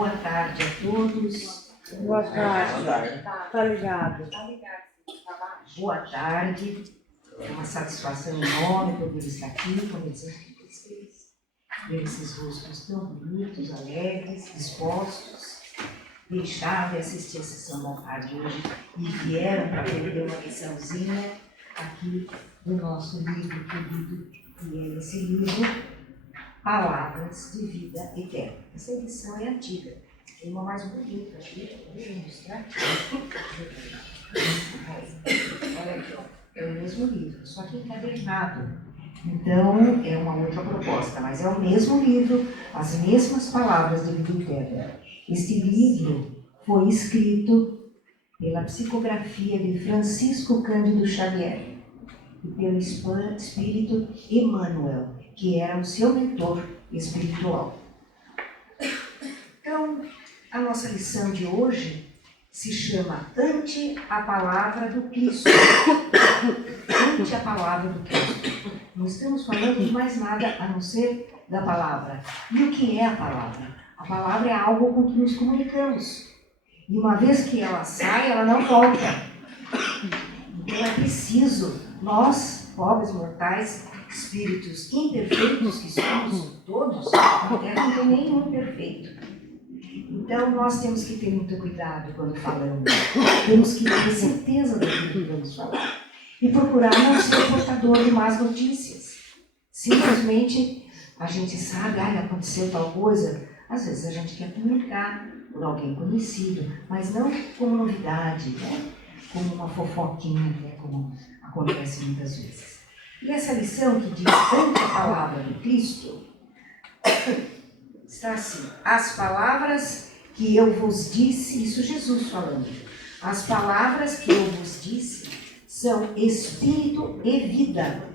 Boa tarde a todos. Boa tarde. Tá ligado. Boa tarde. É uma satisfação enorme poder estar aqui, conversando com vocês. Ver esses rostos tão bonitos, alegres, dispostos. Deixaram de assistir a sessão da tarde hoje e vieram para poder uma liçãozinha aqui do nosso livro querido, que é esse livro, Palavras de Vida Eterna. Essa edição é antiga, tem uma mais bonita aqui, vou mostrar. Olha aqui, ó, é o mesmo livro, só que encadernado. Então, é uma outra proposta, mas é o mesmo livro, as mesmas palavras de vida eterna. Este livro foi escrito pela psicografia de Francisco Cândido Xavier e pelo espírito Emmanuel, que era o seu mentor espiritual. Então, a nossa lição de hoje se chama Ante a Palavra do Cristo. Ante a Palavra do Cristo. Não estamos falando de mais nada a não ser da palavra. E o que é a palavra? A palavra é algo com que nos comunicamos. E uma vez que ela sai, ela não volta. Então é preciso, nós, pobres mortais, espíritos imperfeitos que somos todos, na Terra não tem nenhum perfeito. Então nós temos que ter muito cuidado quando falamos. Temos que ter certeza daquilo que vamos falar. E procurar não ser portador de más notícias. Simplesmente a gente sabe, aconteceu tal coisa. Às vezes a gente quer comunicar por alguém conhecido, mas não como novidade, né? Como uma fofoquinha, né? Como acontece muitas vezes. E essa lição que diz ante a palavra do Cristo, está assim: as palavras que eu vos disse, isso Jesus falando, as palavras que eu vos disse são espírito e vida.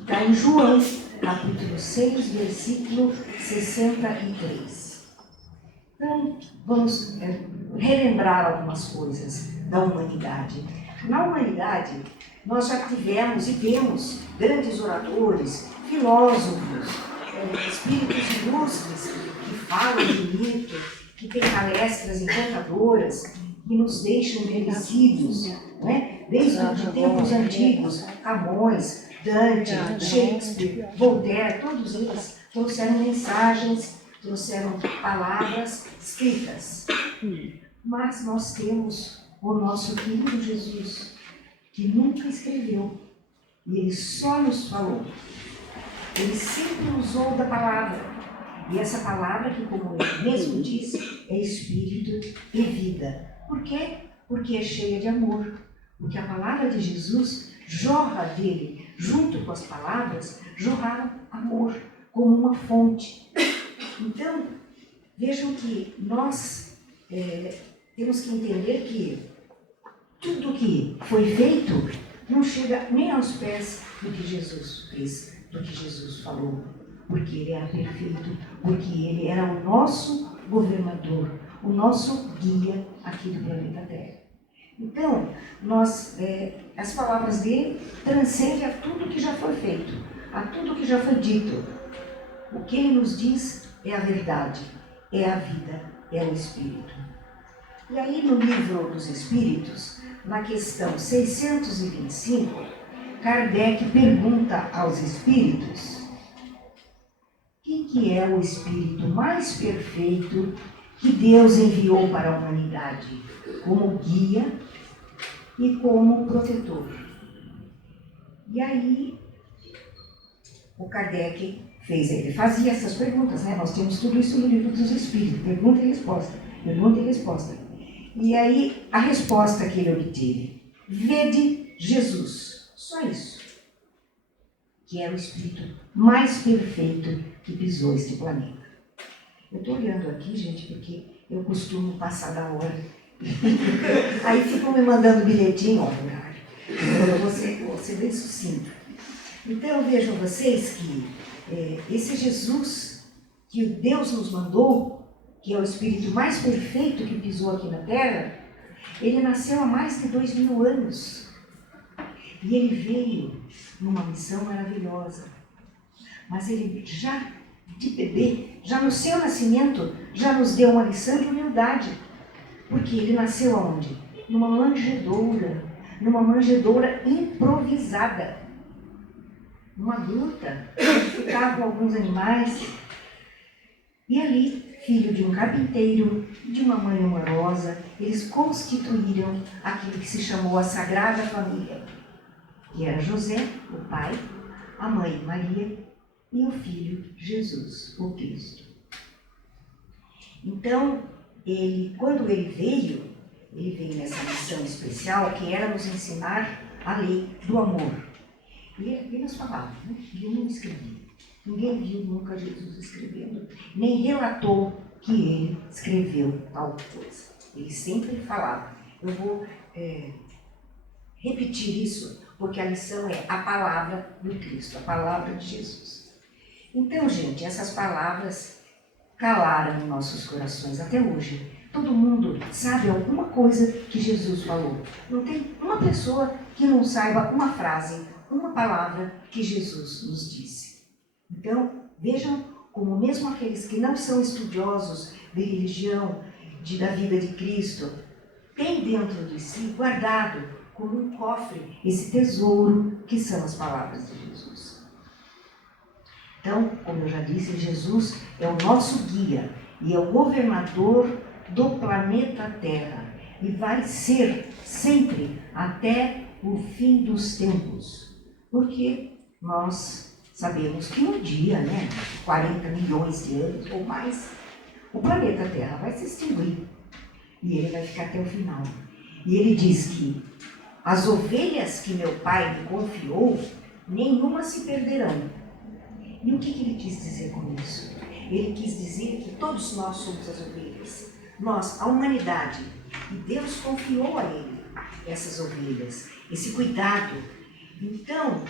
Está em João, capítulo 6, versículo 63. Então, vamos relembrar algumas coisas da humanidade. Na humanidade, nós já tivemos e temos grandes oradores, filósofos, espíritos ilustres que falam bonito, que têm palestras encantadoras, que nos deixam envelhecidos, né? Desde os tempos antigos, Camões, Dante, Shakespeare, Voltaire, todos eles trouxeram mensagens, trouxeram palavras escritas. Mas nós temos o nosso querido Jesus, que nunca escreveu, e ele só nos falou. Ele sempre usou da palavra. E essa palavra que, como ele mesmo disse, é espírito e vida. Por quê? Porque é cheia de amor. Porque a palavra de Jesus jorra dele, junto com as palavras, jorraram amor, como uma fonte. Então, vejam que nós temos que entender que tudo que foi feito não chega nem aos pés do que Jesus fez, do que Jesus falou, porque ele era perfeito, porque ele era o nosso governador, o nosso guia aqui do planeta Terra. Então, as palavras dele transcendem a tudo que já foi feito, a tudo que já foi dito. O que ele nos diz é a verdade, é a vida, é o Espírito. E aí no livro dos Espíritos, na questão 625, Kardec pergunta aos Espíritos o que é o Espírito mais perfeito que Deus enviou para a humanidade como guia e como protetor. E aí o Kardec ele fazia essas perguntas, né? Nós temos tudo isso no livro dos Espíritos, pergunta e resposta, pergunta e resposta. E aí a resposta que ele obteve: vede Jesus, só isso, que é o Espírito mais perfeito que pisou este planeta. Eu estou olhando aqui, gente, porque eu costumo passar da hora. Aí ficam me mandando bilhetinho, horário. Eu vou ser bem sucinto. Então vejam vocês que esse Jesus que Deus nos mandou, que é o Espírito mais perfeito que pisou aqui na Terra, ele nasceu há mais de 2000 anos. E ele veio numa missão maravilhosa. Mas ele já de bebê, já no seu nascimento, já nos deu uma lição de humildade. Porque ele nasceu aonde? Numa manjedoura improvisada. Numa gruta, onde ficavam alguns animais. E ali, filho de um carpinteiro, de uma mãe amorosa, eles constituíram aquilo que se chamou a Sagrada Família, que era José, o pai, a mãe Maria e o filho Jesus, o Cristo. Então, quando ele veio nessa missão especial, que era nos ensinar a lei do amor. E ele nos falava, né? Ele não escrevia. Ninguém viu nunca Jesus escrevendo, nem relatou que ele escreveu tal coisa. Ele sempre falava. Eu vou repetir isso, porque a lição é a palavra do Cristo, a palavra de Jesus. Então, gente, essas palavras calaram em nossos corações até hoje. Todo mundo sabe alguma coisa que Jesus falou. Não tem uma pessoa que não saiba uma frase, uma palavra que Jesus nos disse. Então, vejam como mesmo aqueles que não são estudiosos de religião, da vida de Cristo, têm dentro de si, guardado como um cofre, esse tesouro que são as palavras de Jesus. Então, como eu já disse, Jesus é o nosso guia e é o governador do planeta Terra e vai ser sempre até o fim dos tempos, porque nós sabemos que um dia, 40 milhões de anos ou mais, o planeta Terra vai se extinguir e ele vai ficar até o final. E ele diz que as ovelhas que meu pai me confiou, nenhuma se perderão. E o que ele quis dizer com isso? Ele quis dizer que todos nós somos as ovelhas. Nós, a humanidade. E Deus confiou a ele essas ovelhas, esse cuidado. Então,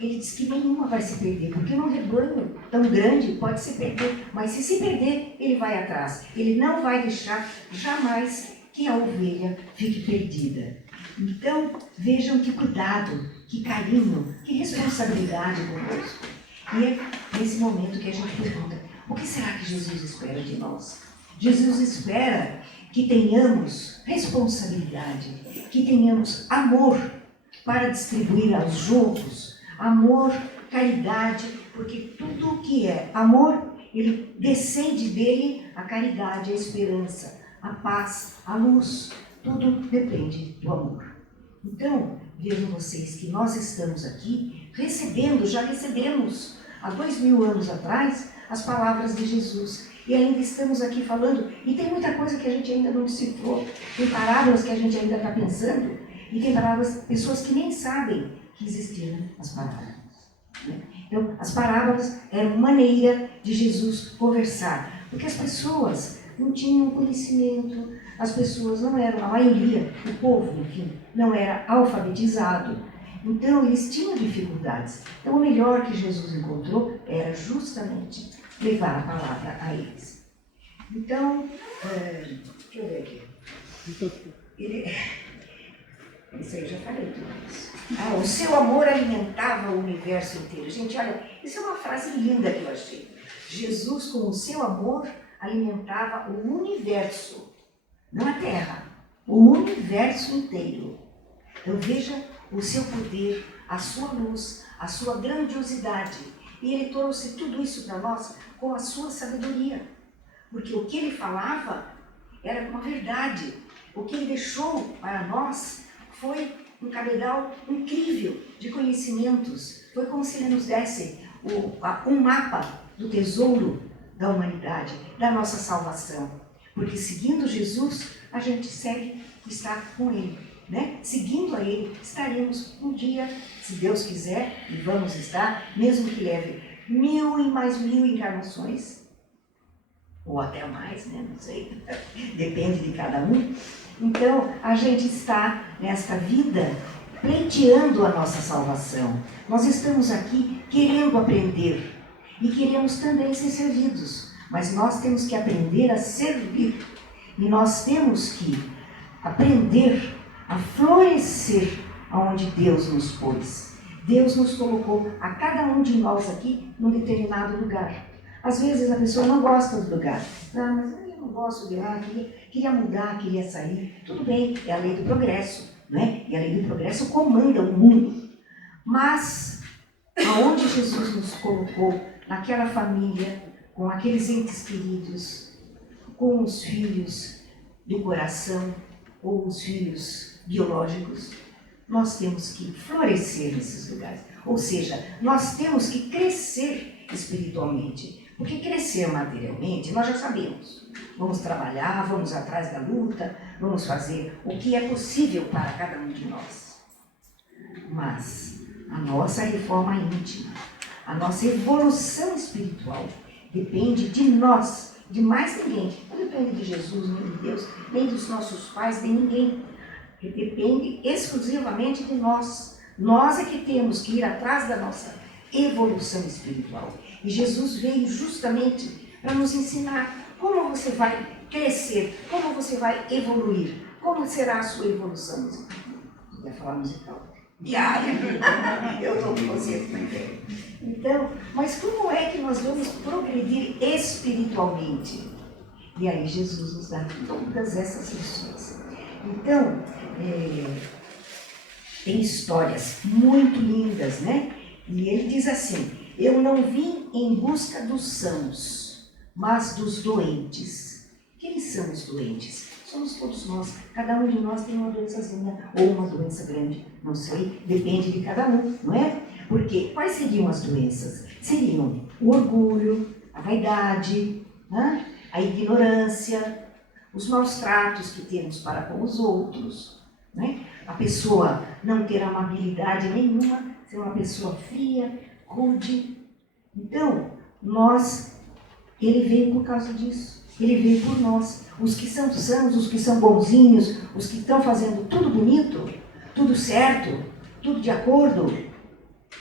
ele diz que nenhuma vai se perder, porque num rebanho tão grande pode se perder. Mas se perder, ele vai atrás. Ele não vai deixar jamais que a ovelha fique perdida. Então, vejam que cuidado, que carinho, que responsabilidade conosco. E é nesse momento que a gente pergunta, o que será que Jesus espera de nós? Jesus espera que tenhamos responsabilidade, que tenhamos amor para distribuir aos outros, amor, caridade, porque tudo o que é amor, ele descende dele a caridade, a esperança, a paz, a luz, tudo depende do amor. Então, vejam vocês que nós estamos aqui já recebemos há 2000 anos atrás as palavras de Jesus. E ainda estamos aqui falando, e tem muita coisa que a gente ainda não decifrou, tem parábolas que a gente ainda está pensando, e tem parábolas, pessoas que nem sabem que existiram as parábolas. Então, as parábolas eram maneira de Jesus conversar, porque as pessoas não tinham conhecimento, as pessoas não eram, a maioria, o povo, enfim, não era alfabetizado. Então, eles tinham dificuldades. Então, o melhor que Jesus encontrou era justamente levar a palavra a eles. Então, deixa eu ver aqui. Isso aí eu já falei tudo isso. O seu amor alimentava o universo inteiro. Gente, olha, isso é uma frase linda que eu achei. Jesus, com o seu amor, alimentava o universo, não a Terra, o universo inteiro. Então, veja o seu poder, a sua luz, a sua grandiosidade. E ele trouxe tudo isso para nós com a sua sabedoria. Porque o que ele falava era uma verdade. O que ele deixou para nós foi um cabedal incrível de conhecimentos. Foi como se ele nos desse um mapa do tesouro da humanidade, da nossa salvação. Porque seguindo Jesus, a gente segue estar com ele. Seguindo a ele, estaremos um dia, se Deus quiser, e vamos estar, mesmo que leve 1000 e mais 1000 encarnações, ou até mais, não sei, depende de cada um. Então, a gente está nesta vida pleiteando a nossa salvação. Nós estamos aqui querendo aprender e queremos também ser servidos, mas nós temos que aprender a servir e nós temos que aprender a florescer aonde Deus nos pôs. Deus nos colocou, a cada um de nós aqui, num determinado lugar. Às vezes a pessoa não gosta do lugar. Ah, mas eu não gosto de lá, queria mudar, queria sair. Tudo bem, é a lei do progresso, né? E a lei do progresso comanda o mundo. Mas, aonde Jesus nos colocou, naquela família, com aqueles entes queridos, com os filhos do coração, ou os filhos biológicos, nós temos que florescer nesses lugares. Ou seja, nós temos que crescer espiritualmente. Porque crescer materialmente, nós já sabemos. Vamos trabalhar, vamos atrás da luta, vamos fazer o que é possível para cada um de nós. Mas a nossa reforma íntima, a nossa evolução espiritual, depende de nós, de mais ninguém. Não depende de Jesus, nem de Deus, nem dos nossos pais, de ninguém. Depende exclusivamente de nós. Nós é que temos que ir atrás da nossa evolução espiritual. E Jesus veio justamente para nos ensinar como você vai crescer, como você vai evoluir, como será a sua evolução musical. Eu ia falar musical. Diária. Eu estou com você também. Então, mas como é que nós vamos progredir espiritualmente? E aí Jesus nos dá todas essas lições. Então, tem histórias muito lindas, né? E ele diz assim: eu não vim em busca dos sãos, mas dos doentes. Quem são os doentes? Somos todos nós. Cada um de nós tem uma doençazinha ou uma doença grande. Não sei, depende de cada um, não é? Porque quais seriam as doenças? Seriam o orgulho, a vaidade, né? A ignorância, os maus tratos que temos para com os outros, né? A pessoa não ter amabilidade nenhuma, ser uma pessoa fria, rude. Então, ele veio por causa disso. Ele veio por nós. Os que são sãos, os que são bonzinhos, os que estão fazendo tudo bonito, tudo certo, tudo de acordo,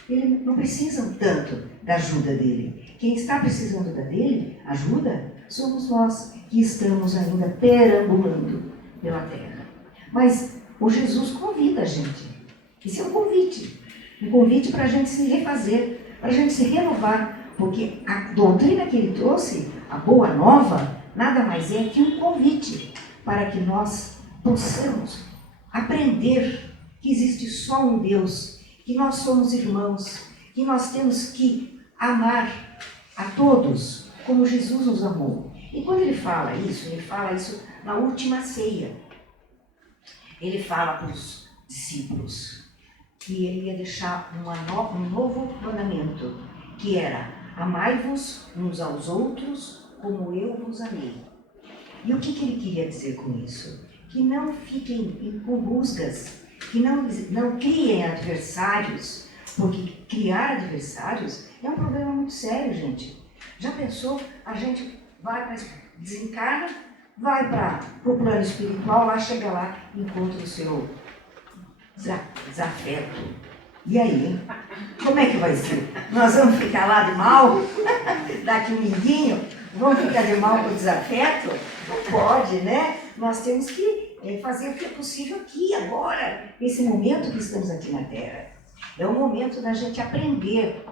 eles não precisam tanto da ajuda dele. Quem está precisando da dele, ajuda, somos nós que estamos ainda perambulando pela terra. Mas o Jesus convida a gente. Isso é um convite para a gente se refazer, para a gente se renovar, porque a doutrina que ele trouxe, a boa nova, nada mais é que um convite para que nós possamos aprender que existe só um Deus, que nós somos irmãos, que nós temos que amar a todos como Jesus nos amou. E quando ele fala isso na última ceia. Ele fala para os discípulos que ele ia deixar um novo mandamento, que era: amai-vos uns aos outros como eu vos amei. E o que ele queria dizer com isso? Que não fiquem com rusgas, que não criem adversários, porque criar adversários é um problema muito sério, gente. Já pensou? A gente desencarna, vai para o plano espiritual, lá chega lá, encontra o seu desafeto. E aí, hein? Como é que vai ser? Nós vamos ficar lá de mal? Daqui um minguinho? Vamos ficar de mal com o desafeto? Não pode, né? Nós temos que fazer o que é possível aqui, agora, nesse momento que estamos aqui na Terra. É o momento da gente aprender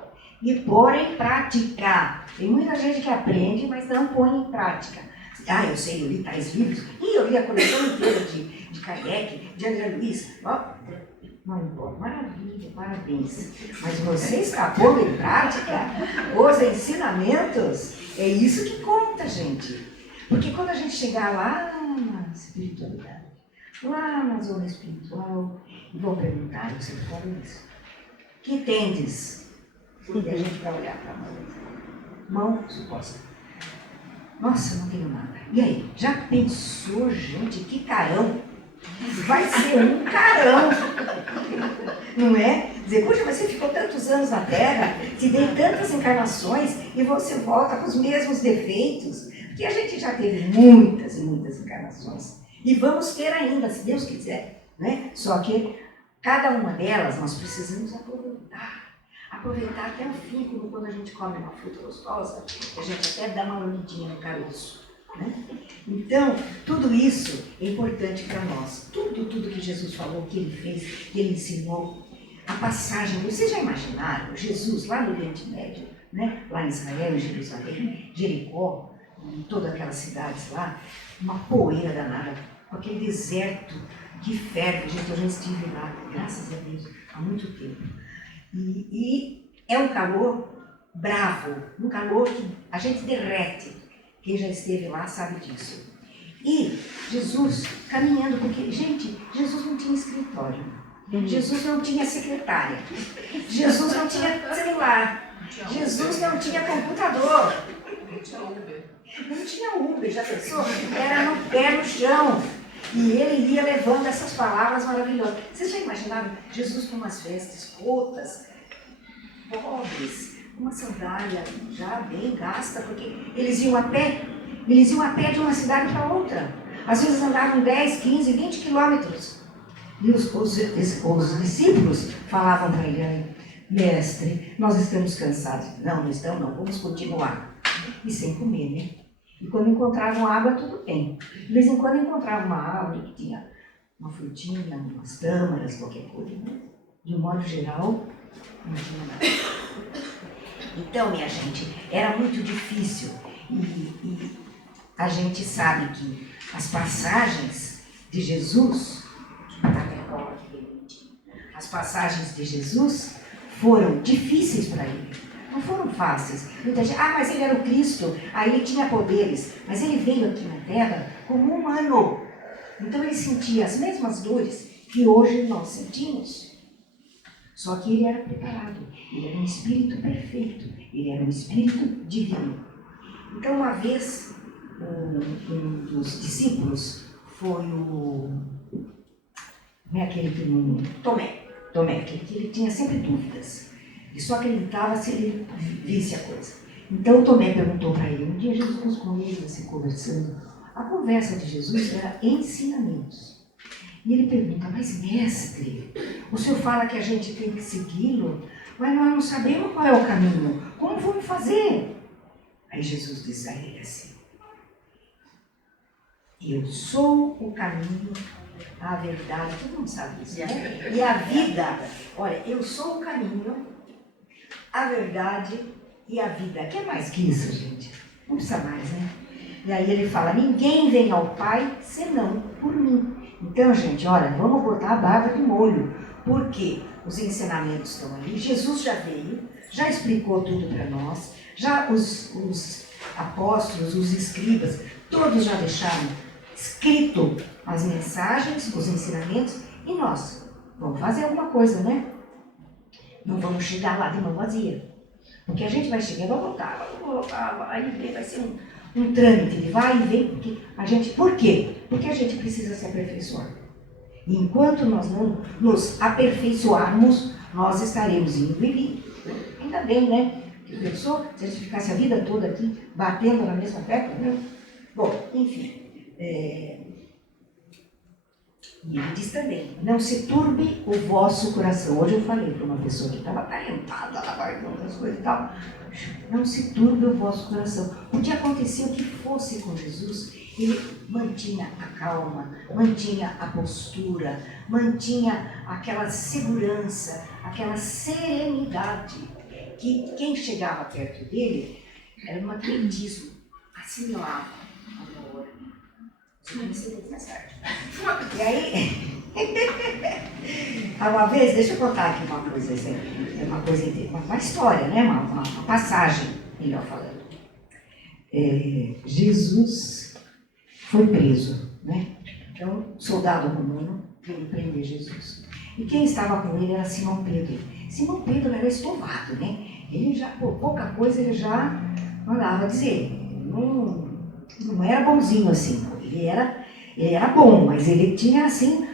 e pôr em prática. Tem muita gente que aprende, mas não põe em prática. Ah, eu sei, eu li tais livros. E eu li a coleção inteira de Kardec, de André Luiz. Não importa, maravilha, parabéns. Mas você está pondo em prática os ensinamentos? É isso que conta, gente. Porque quando a gente chegar lá na espiritualidade, lá na zona espiritual, e vão perguntar, você fala isso. Que tendes? E a gente vai olhar para a mão suposta. Nossa, não tenho nada. E aí, já pensou, gente, que carão? Vai ser um carão. Não é? Dizer, puxa, você ficou tantos anos na Terra, te dei tantas encarnações e você volta com os mesmos defeitos. Porque a gente já teve muitas e muitas encarnações. E vamos ter ainda, se Deus quiser. Né? Só que cada uma delas nós precisamos aproveitar. Aproveitar até o fim, como quando a gente come uma fruta gostosa, a gente até dá uma lambidinha no caroço. Né? Então, tudo isso é importante para nós. Tudo que Jesus falou, que ele fez, que ele ensinou. A passagem, vocês já imaginaram Jesus lá no Oriente Médio, né? Lá em Israel, em Jerusalém, Jericó, em todas aquelas cidades lá, uma poeira danada, com aquele deserto de ferro. Gente, eu já estive lá, graças a Deus, há muito tempo. E é um calor bravo, um calor que a gente derrete. Quem já esteve lá sabe disso. E Jesus caminhando, porque, gente, Jesus não tinha escritório, Jesus não tinha secretária, Jesus não tinha celular, Jesus não tinha computador, não tinha Uber, já pensou? Era no pé no chão. E ele ia levando essas palavras maravilhosas. Vocês já imaginaram Jesus com umas vestes rotas, pobres, uma sandália já bem gasta, porque eles iam a pé de uma cidade para outra. Às vezes andavam 10, 15, 20 quilômetros. E os discípulos falavam para ele: mestre, nós estamos cansados. Não, não estamos não, vamos continuar. E sem comer, né? E quando encontravam água, tudo bem. De vez em quando encontravam uma árvore que tinha uma frutinha, umas tâmaras, qualquer coisa. Né? De um modo geral, não tinha nada. Então, minha gente, era muito difícil. E a gente sabe que as passagens de Jesus, foram difíceis para ele. Não foram fáceis. Muita gente, mas ele era o Cristo, aí ele tinha poderes, mas ele veio aqui na Terra como humano. Então ele sentia as mesmas dores que hoje nós sentimos. Só que ele era preparado, ele era um espírito perfeito, ele era um espírito divino. Então uma vez, um dos discípulos foi Tomé, que ele tinha sempre dúvidas. E só acreditava se ele visse a coisa. Então Tomé perguntou para ele, um dia Jesus com ele, assim, conversando. A conversa de Jesus era ensinamentos. E ele pergunta, mas mestre, o senhor fala que a gente tem que segui-lo, mas nós não sabemos qual é o caminho. Como vamos fazer? Aí Jesus diz a ele assim, eu sou o caminho, a verdade, todo mundo sabe isso, né? E a vida. Olha, eu sou o caminho, a verdade e a vida. O que é mais que isso, gente? Não precisa mais, né? E aí ele fala, ninguém vem ao Pai senão por mim. Então, gente, olha, vamos botar a barba de molho, porque os ensinamentos estão ali, Jesus já veio, já explicou tudo para nós, já os apóstolos, os escribas, todos já deixaram escrito as mensagens, os ensinamentos, e nós vamos fazer alguma coisa, né? Não vamos chegar lá de mão vazia, porque a gente vai chegar, vamos voltar, aí vai ser um trâmite de vai e vem, porque a gente, por quê? Porque a gente precisa se aperfeiçoar. E enquanto nós não nos aperfeiçoarmos, nós estaremos indo e vindo. Ainda bem, né? Que pensou, se a gente ficasse a vida toda aqui, batendo na mesma tecla, né? Bom, enfim. E ele diz também, não se turbe o vosso coração. Hoje eu falei para uma pessoa que estava talentada, ela vai outras coisas e tal. Não se turbe o vosso coração. Podia acontecer o que fosse com Jesus, ele mantinha a calma, mantinha a postura, mantinha aquela segurança, aquela serenidade, que quem chegava perto dele era um atletismo, assimilava. E aí, uma vez, deixa eu contar aqui uma coisa, uma história, né? Uma passagem, melhor falando. Jesus foi preso, né? Então, soldado romano veio prender Jesus. E quem estava com ele era Simão Pedro. Simão Pedro era estovado, né? Ele já, por pouca coisa, ele já mandava dizer. Não era bonzinho assim, não. Ele era bom, mas ele tinha, assim,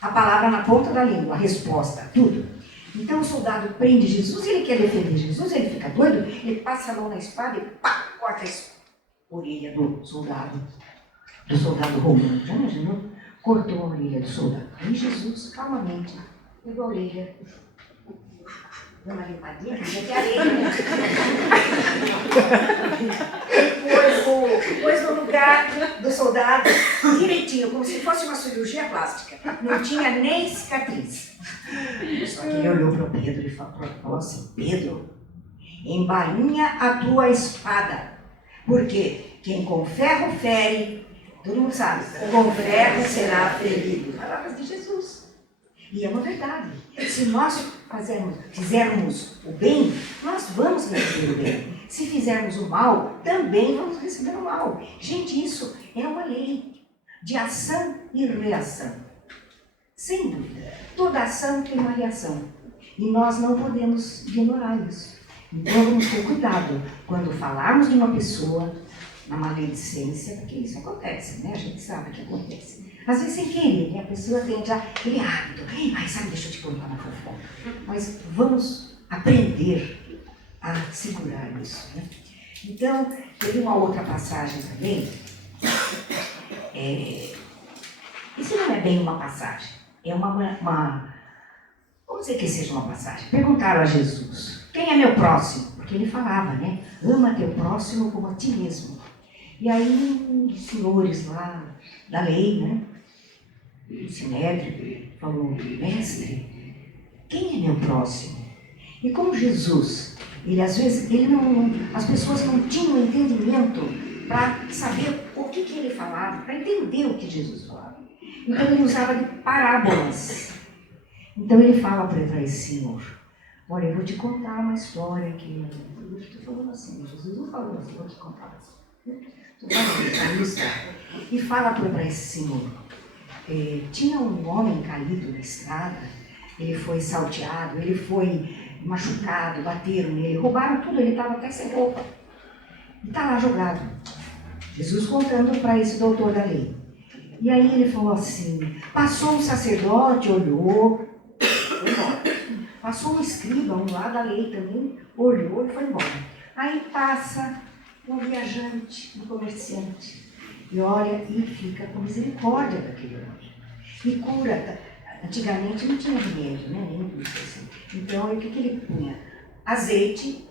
a palavra na ponta da língua, a resposta, tudo. Então o soldado prende Jesus, ele quer defender Jesus, ele fica doido, ele passa a mão na espada e pá, corta a orelha do soldado romano. Já imaginou? Cortou a orelha do soldado. E Jesus, calmamente, pegou a orelha. Deu uma limpadinha, que já tem areia, né? Pôs no lugar do soldado direitinho, como se fosse uma cirurgia plástica. Não tinha nem cicatriz. Só que ele olhou para o Pedro e falou assim, Pedro, embainha a tua espada, porque quem com ferro fere, todo mundo sabe, com ferro será ferido. Palavras de Jesus. E é uma verdade. Se nós fizermos o bem, nós vamos receber o bem. Se fizermos o mal, também vamos receber o mal. Gente, isso é uma lei de ação e reação. Sem dúvida. Toda ação tem uma reação. E nós não podemos ignorar isso. Então vamos ter cuidado quando falarmos de uma pessoa na maledicência, porque isso acontece, né? A gente sabe que acontece. Às vezes sem querer, né? A pessoa tem já aquele hábito. Ai, sabe, deixa eu te contar uma fofoca. Mas vamos aprender a segurar isso, né? Então, teve uma outra passagem também. Isso não é bem uma passagem. É uma... Vamos dizer que seja uma passagem. Perguntaram a Jesus, quem é meu próximo? Porque ele falava, né? Ama teu próximo como a ti mesmo. E aí, um dos senhores lá da lei, né? O Sinédrio falou, mestre, quem é meu próximo? E como Jesus, às vezes, as pessoas não tinham entendimento para saber o que ele falava, para entender o que Jesus falava. Então ele usava de parábolas. Então ele fala para esse senhor, olha, eu vou te contar uma história que eu estou falando assim, Jesus não falou assim, vou te contar assim. Estou falando isso. E fala para esse senhor, tinha um homem caído na estrada, ele foi salteado, ele foi machucado, bateram nele, roubaram tudo, ele estava até sem roupa. E está lá jogado. Jesus contando para esse doutor da lei. E aí ele falou assim, passou um sacerdote, olhou, foi embora. Passou um escriba, um lá da lei também, olhou e foi embora. Aí passa um viajante, um comerciante, e olha e fica com misericórdia daquele homem. E cura. Antigamente não tinha remédio, né? Nem isso assim. Então, o que ele punha? Azeite.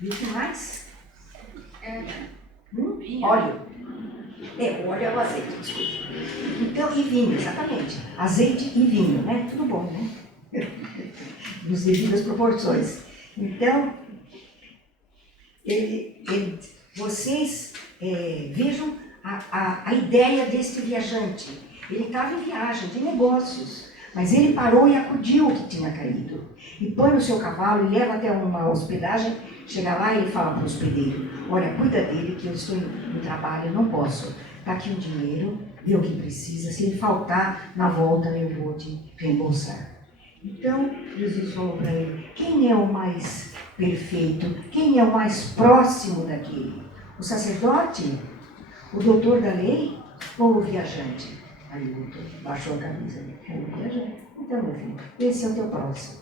E o que mais? Óleo. Óleo é o azeite, desculpa. Então, e vinho, exatamente. Azeite e vinho, né? Tudo bom, né? Nos devidas proporções. Então, vocês vejam a ideia deste viajante. Ele estava em viagem de negócios, mas ele parou e acudiu o que tinha caído. E põe no seu cavalo e leva até uma hospedagem, chega lá e ele fala para o hospedeiro, olha, cuida dele que eu estou em trabalho, não posso. Está aqui o dinheiro, vê o que precisa, se ele faltar, na volta eu vou te reembolsar. Então, Jesus falou para ele, quem é o mais perfeito? Quem é o mais próximo daquele? O sacerdote? O doutor da lei? Ou o viajante? Aí o doutor baixou a camisa dele. O viajante. Então, meu filho, esse é o teu próximo.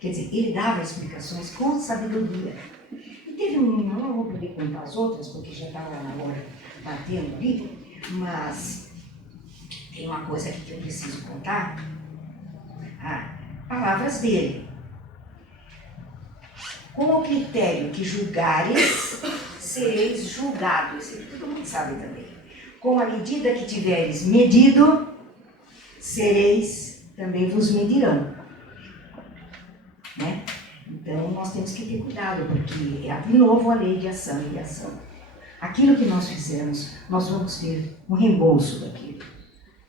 Quer dizer, ele dava explicações com sabedoria. E teve não vou poder contar as outras, porque já estava na hora batendo ali, mas tem uma coisa aqui que eu preciso contar. Palavras dele. Com o critério que julgares, sereis julgados. Isso todo mundo sabe também. Com a medida que tiveres medido, sereis, também vos medirão. Né? Então, nós temos que ter cuidado, porque é de novo a lei de ação e reação. Aquilo que nós fizermos, nós vamos ter um reembolso daquilo.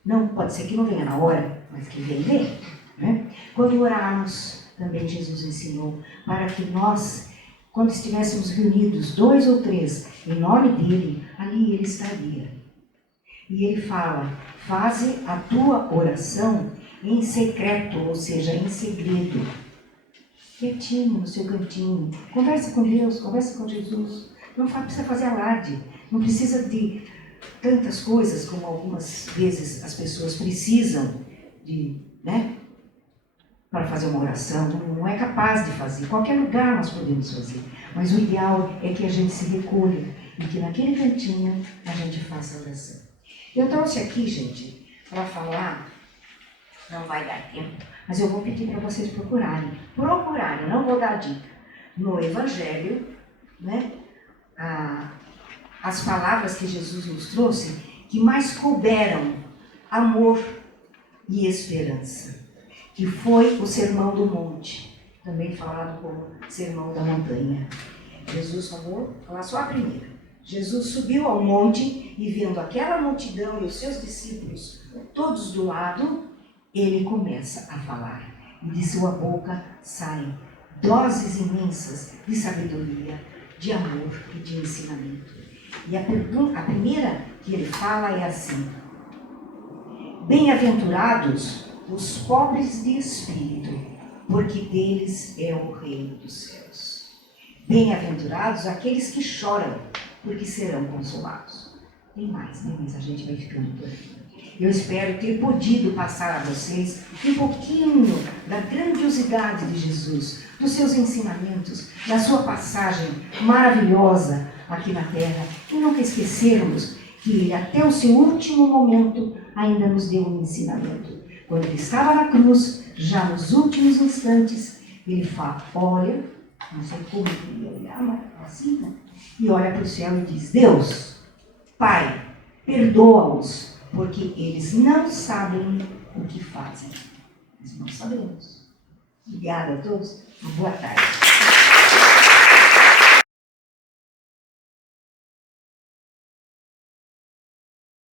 Não, pode ser que não venha na hora, mas que venha. Né? Quando orarmos, também Jesus ensinou, para que nós, quando estivéssemos reunidos, 2 ou 3, em nome dele, ali ele estaria. E ele fala, faze a tua oração em secreto, ou seja, em segredo. Quietinho, no seu cantinho. Conversa com Deus, conversa com Jesus. Não precisa fazer alarde. Não precisa de tantas coisas como algumas vezes as pessoas precisam de, né? Para fazer uma oração. Não é capaz de fazer. Em qualquer lugar nós podemos fazer. Mas o ideal é que a gente se recolha e que naquele cantinho a gente faça a oração. Eu trouxe aqui, gente, para falar, não vai dar tempo, mas eu vou pedir para vocês procurarem, não vou dar dica, no Evangelho, né, as palavras que Jesus nos trouxe, que mais couberam amor e esperança, que foi o Sermão do Monte. também falado como Sermão da Montanha. Jesus falou, falar só a primeira. Jesus subiu ao monte e vendo aquela multidão e os seus discípulos todos do lado, ele começa a falar. E de sua boca saem doses imensas de sabedoria, de amor e de ensinamento. E a primeira que ele fala é assim: bem-aventurados os pobres de espírito, porque deles é o reino dos céus. Bem-aventurados aqueles que choram, porque serão consolados. Tem mais, né? Mas a gente vai ficando por aqui. Eu espero ter podido passar a vocês um pouquinho da grandiosidade de Jesus, dos seus ensinamentos, da sua passagem maravilhosa aqui na Terra. E nunca esquecermos que ele, até o seu último momento, ainda nos deu um ensinamento. Quando ele estava na cruz, já nos últimos instantes, ele fala, olha, não sei como ele ia olhar, mas assim, né? E olha para o céu e diz, Deus, Pai, perdoa-os, porque eles não sabem o que fazem. Nós não sabemos. Obrigada a todos. Uma boa tarde.